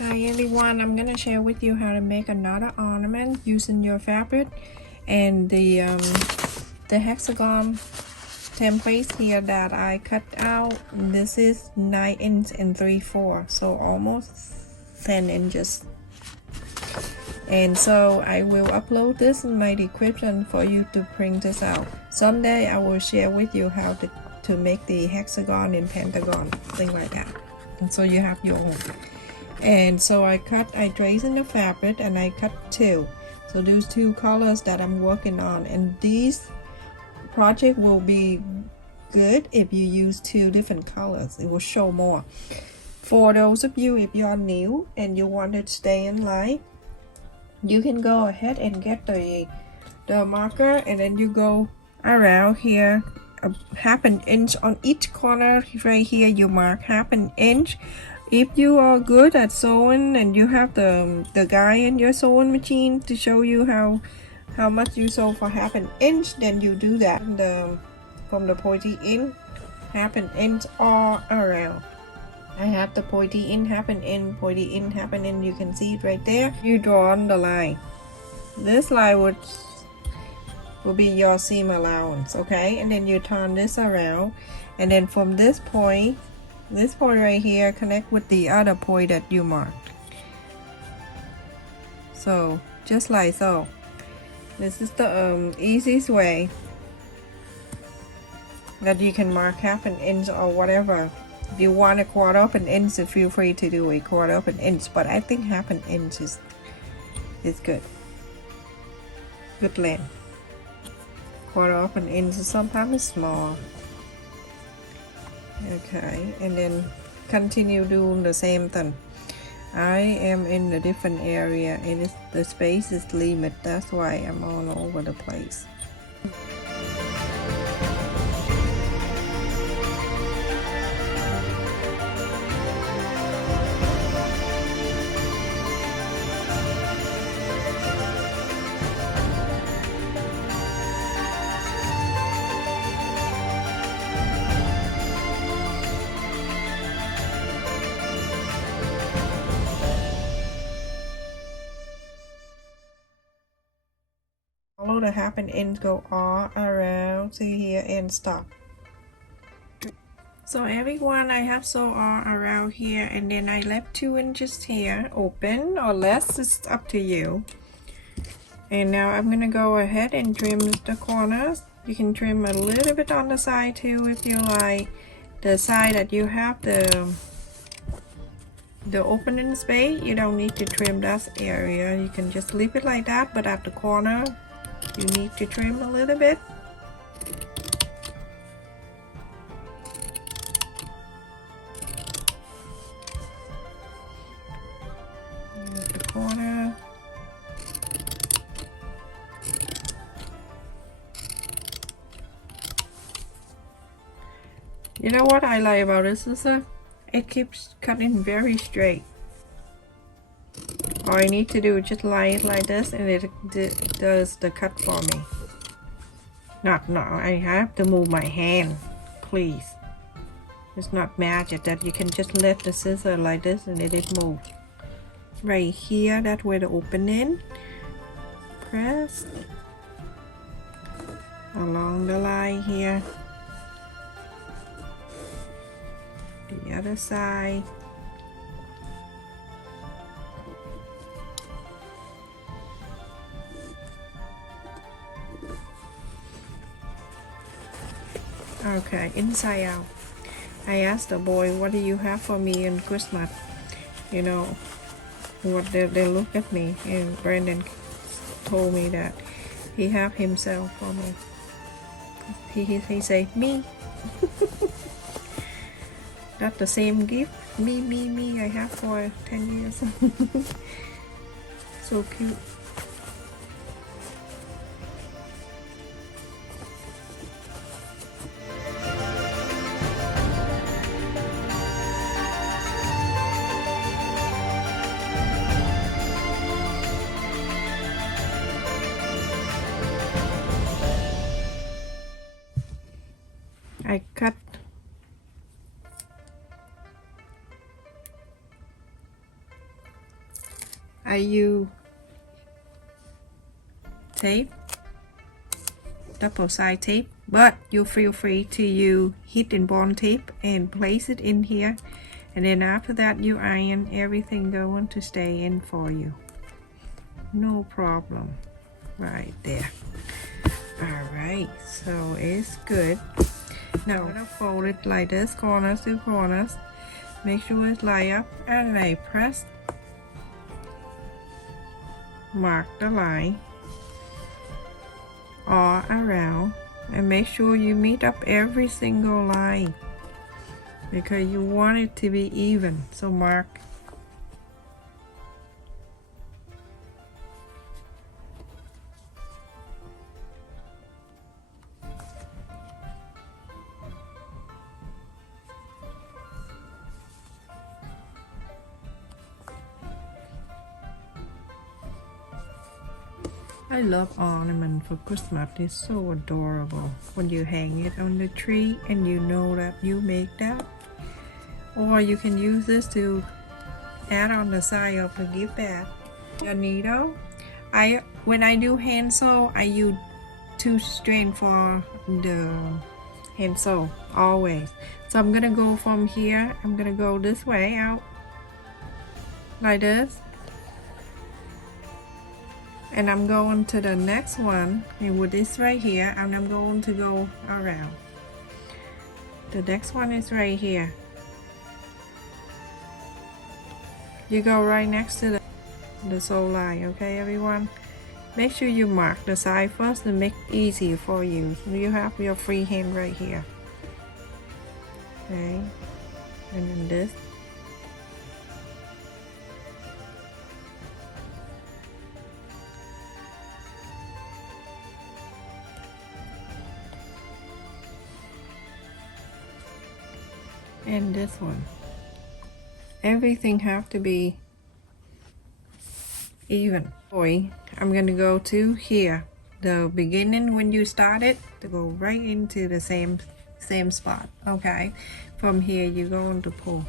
Hi everyone, I'm gonna share with you how to make another ornament using your fabric and the hexagon templates here that I cut out. This is 9 inch and 3/4, so almost 10 inches. And so I will upload this in my description for you to print this out. Someday I will share with you how to make the hexagon and pentagon, thing like that. And so you have your own. And so I traced in the fabric and I cut two. So those two colors that I'm working on, and this project will be good if you use two different colors. It will show more. For those of you, if you are new and you want to stay in line, you can go ahead and get the marker, and then you go around here a half an inch on each corner. Right here you mark half an inch. If you are good at sewing and you have the guy in your sewing machine to show you how much you sew for half an inch, then you do that from the pointy end half an inch all around. I have the pointy end half an inch, pointy end half an inch. You can see it right there. You draw on the line. This line will be your seam allowance, okay? And then you turn this around, and then from this point right here, connect with the other point that you marked. So just like so. This is the easiest way that you can mark half an inch or whatever. If you want a quarter of an inch, feel free to do a quarter of an inch, but I think half an inch is good. Good length. Quarter of an inch sometimes is small. Okay, and then continue doing the same thing. I am in a different area and the space is limited, that's why I'm all over the place. Follow the half an inch, go all around, see here, and stop. So everyone, I have sew all around here, and then I left 2 inches here open or less, it's up to you. And now I'm gonna go ahead and trim the corners. You can trim a little bit on the side too if you like. The side that you have the opening space, you don't need to trim that area. You can just leave it like that, but at the corner you need to trim a little bit. The corner. You know what I like about this is it keeps cutting very straight. All I need to do is just lie it like this, and it does the cut for me. No, I have to move my hand, please. It's not magic that you can just let the scissor like this and it move. Right here, that's where the opening. Press along the line here. The other side. Okay, inside out. I asked the boy, what do you have for me in Christmas? You know, what they look at me, and Brandon told me that he have himself for me. He say, me. That's the same gift. Me, I have for 10 years. So cute. I cut I use tape, double side tape, but you feel free to use heat and bond tape and place it in here, and then after that you iron, everything going to stay in for you, no problem. Right there. All right, so it's good. Now I'm gonna fold it like this, corners to corners, make sure it's line up, and I press, mark the line all around, and make sure you meet up every single line because you want it to be even. So mark. I love ornament for Christmas. It's so adorable when you hang it on the tree and you know that you make that. Or you can use this to add on the side of the gift bag. Your needle. When I do hand sew, I use 2 strands for the hand sew always. So I'm gonna go from here. I'm gonna go this way out like this. And I'm going to the next one, and with this right here, and I'm going to go around. The next one is right here. You go right next to the sew line, okay everyone? Make sure you mark the side first to make it easier for you. So you have your free hand right here. Okay, and then this. And this one. Everything have to be even. I'm gonna go to here, the beginning when you started, to go right into the same spot. Okay, from here you're going to pull.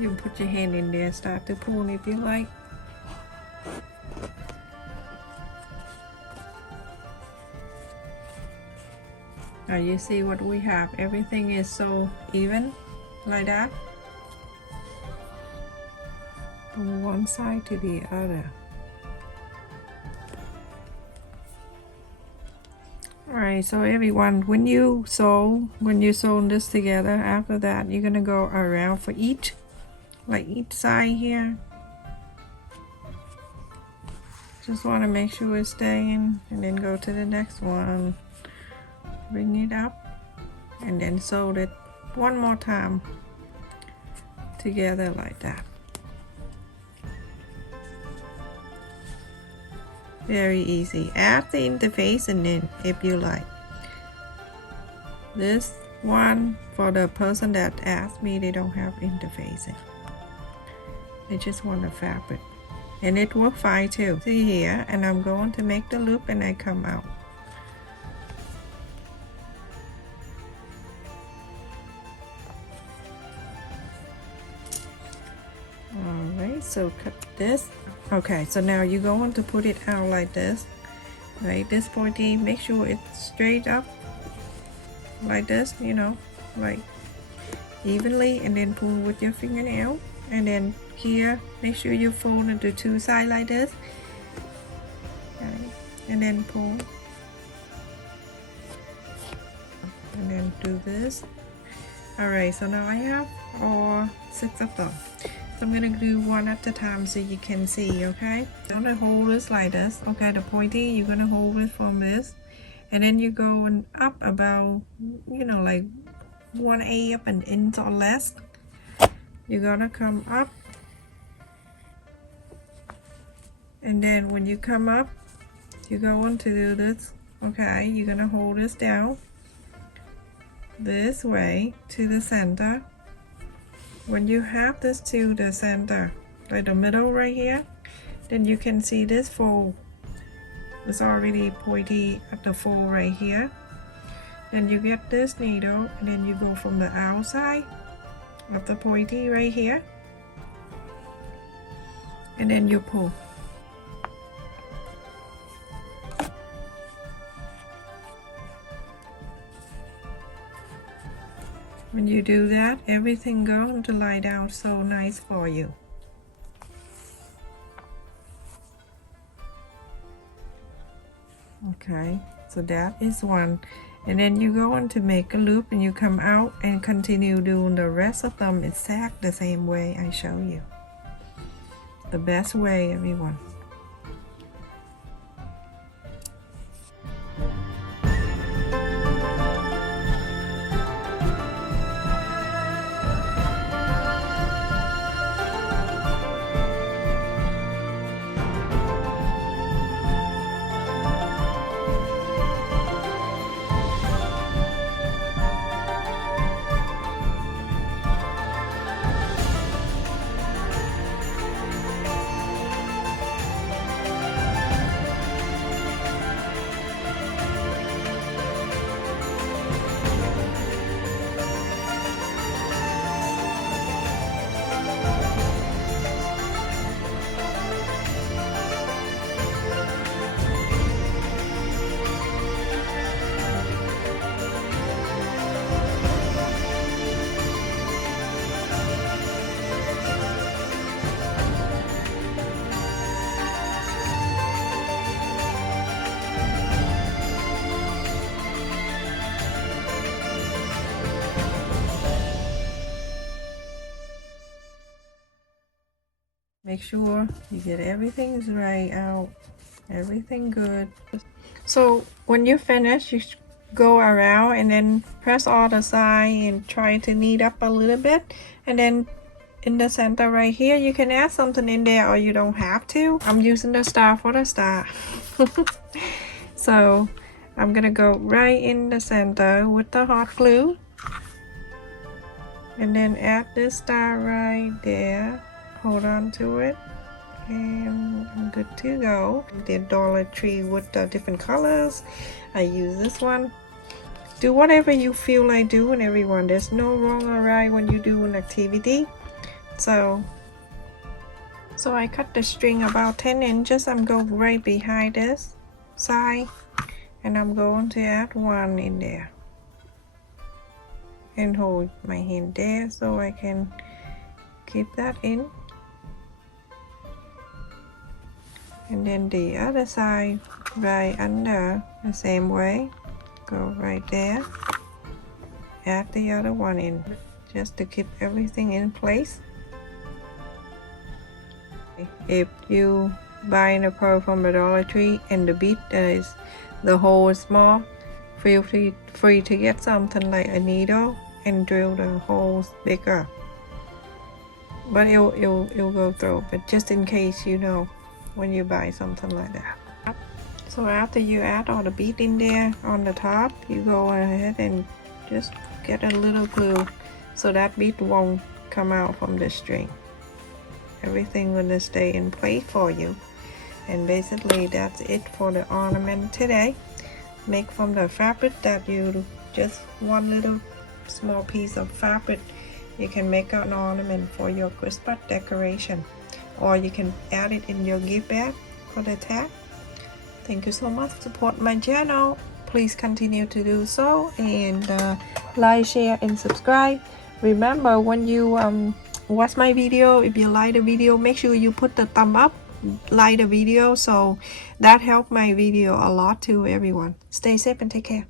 You can put your hand in there, start to pull if you like. Now you see what we have. Everything is so even, like that. From one side to the other. Alright, so everyone, when you sew this together, after that you're gonna go around for each, like each side here. Just want to make sure it's staying, and then go to the next one, bring it up, and then sew it one more time together like that. Very easy. Add the interface, and then if you like. This one, for the person that asked me, they don't have interfacing. They just want the fabric, and it will fine too. See here, and I'm going to make the loop, and I come out. Alright, so cut this. Okay, so now you're going to put it out like this. Right, this pointy, make sure it's straight up like this, you know, like evenly, and then pull with your fingernail. And then here, make sure you fold into 2 sides like this. Okay. And then pull. And then do this. Alright, so now I have all 6 of them. So I'm going to do one at a time so you can see, okay? I'm going to hold this like this. Okay, the pointy, you're going to hold it from this. And then you're going up about, you know, like 1/8 of an inch or less. You're gonna come up, and then when you come up, you're going to do this. Okay, you're gonna hold this down this way to the center. When you have this to the center, like the middle right here, then you can see this fold. It's already pointy at the fold right here. Then you get this needle and then you go from the outside of the pointy right here, and then you pull. When you do that, everything going to lie down so nice for you. Okay, so that is one. And then you go on to make a loop and you come out and continue doing the rest of them exact the same way I show you. The best way, everyone. Make sure you get everything right out, everything good. So when you finish, you go around and then press all the side and try to knead up a little bit, and then in the center right here you can add something in there or you don't have to. I'm using the star for the star. So I'm gonna go right in the center with the hot glue and then add this star right there. Hold on to it and I'm good to go. The Dollar Tree with the different colors, I use this one. Do whatever you feel like doing, everyone. There's no wrong or right when you do an activity. So I cut the string about 10 inches. I'm going right behind this side and I'm going to add one in there and hold my hand there so I can keep that in. And then the other side right under the same way, go right there, add the other one in just to keep everything in place. If you buy the pearl from the Dollar Tree and the bead is the hole is small, feel free to get something like a needle and drill the holes bigger, but it'll go through. But just in case, you know, when you buy something like that. So after you add all the bead in there on the top, you go ahead and just get a little glue so that bead won't come out from the string. Everything will stay in place for you. And basically that's it for the ornament today. Make from the fabric that you just one little small piece of fabric, you can make an ornament for your Christmas decoration, or you can add it in your gift bag for the tag. Thank you so much for supporting my channel. Please continue to do so and like, share and subscribe. Remember, when you watch my video, if you like the video, make sure you put the thumb up, like the video, so that helps my video a lot too, everyone. Stay safe and take care.